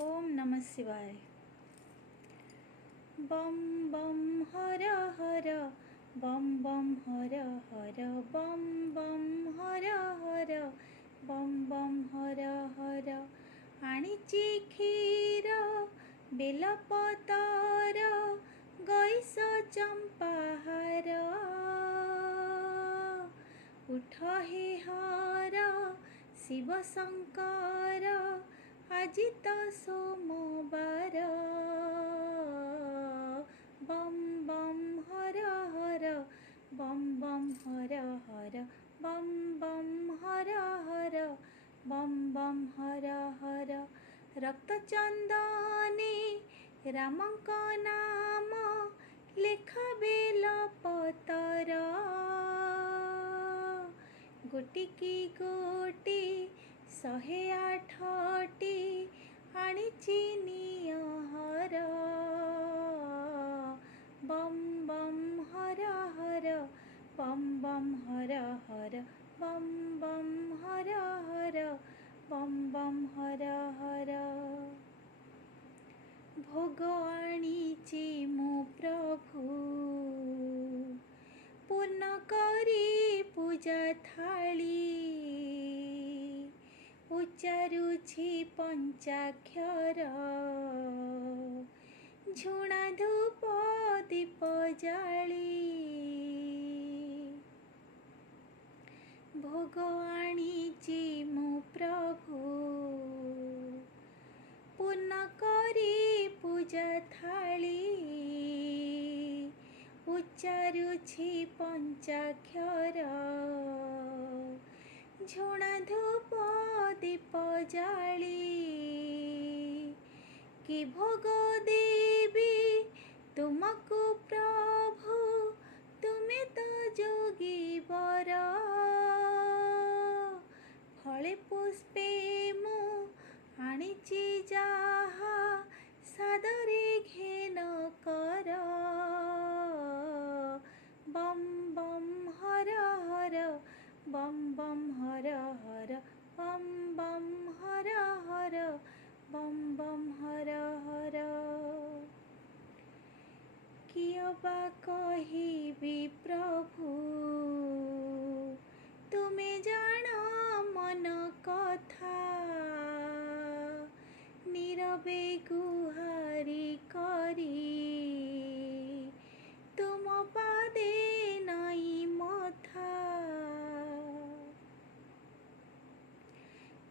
ओम नमः शिवाय। बम बम हर हर बम बम हर हर बम बम हर हर बम बम हर हर। आनिची क्षीर बेलपतर गैस चंपाहार। उठ हे हर शिव शंकर আজি তো সোমবার। बम बम हर हर बम बम हर हर बम बम हर हर बम बम हर हर। रक्त चंदनी रामक नाम लेख बेल पतर। गोटिकी गोटी 108टी आनिची नियहर। बम बम हर हर बम बम हर हर बम बम हर हर बम बम हर हर। भोग आनिची मु प्रभु पूर्ण करी पूजा थाली। उच्चारुछि पंचाक्षर झुणा धूप दीप जाली। भोग आनिची मु प्रभु पूर्ण करी पूजा थाली। उच्चारुछि पंचाक्षर झुणा धूप दीप जाली। कि भोग देवी तुमको प्रभु तुम्हें तो जोगी बर। फले पुष्पे मु आनिची जाहा सादरे घेन कर। बम बम हर हर बम बम हर हर बम बम हर हर बम बम हर हर। कियबा कहिबी प्रभु तुमे जान मन कथा। नीरवे गुहारी करी तुम पादे नाई मथा।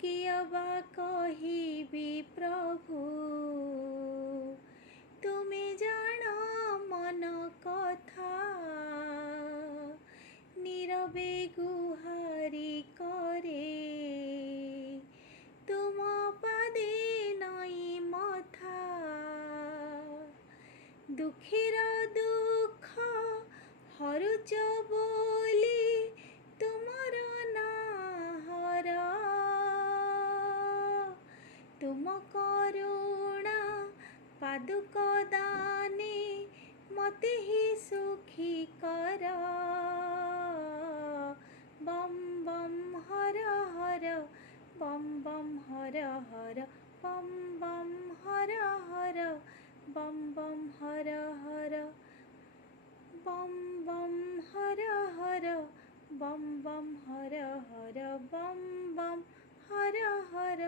कियबा कहिबी प्रभु तुमे जान मन कथा। नीरवे गुहारी करे तुम पादे नाई मथा। दुखीर दुख हरुच बोली तुमर नाहर। तुम करुणा पादुक दाने मते ही सुखी कर। बम बम हर हर बम बम हर हर बम बम हर हर बम बम हर हर बम बम हर हर बम बम हर हर बम बम हर हर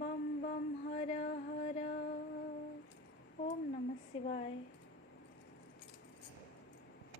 बम बम हर हर। ओम नमः शिवाय।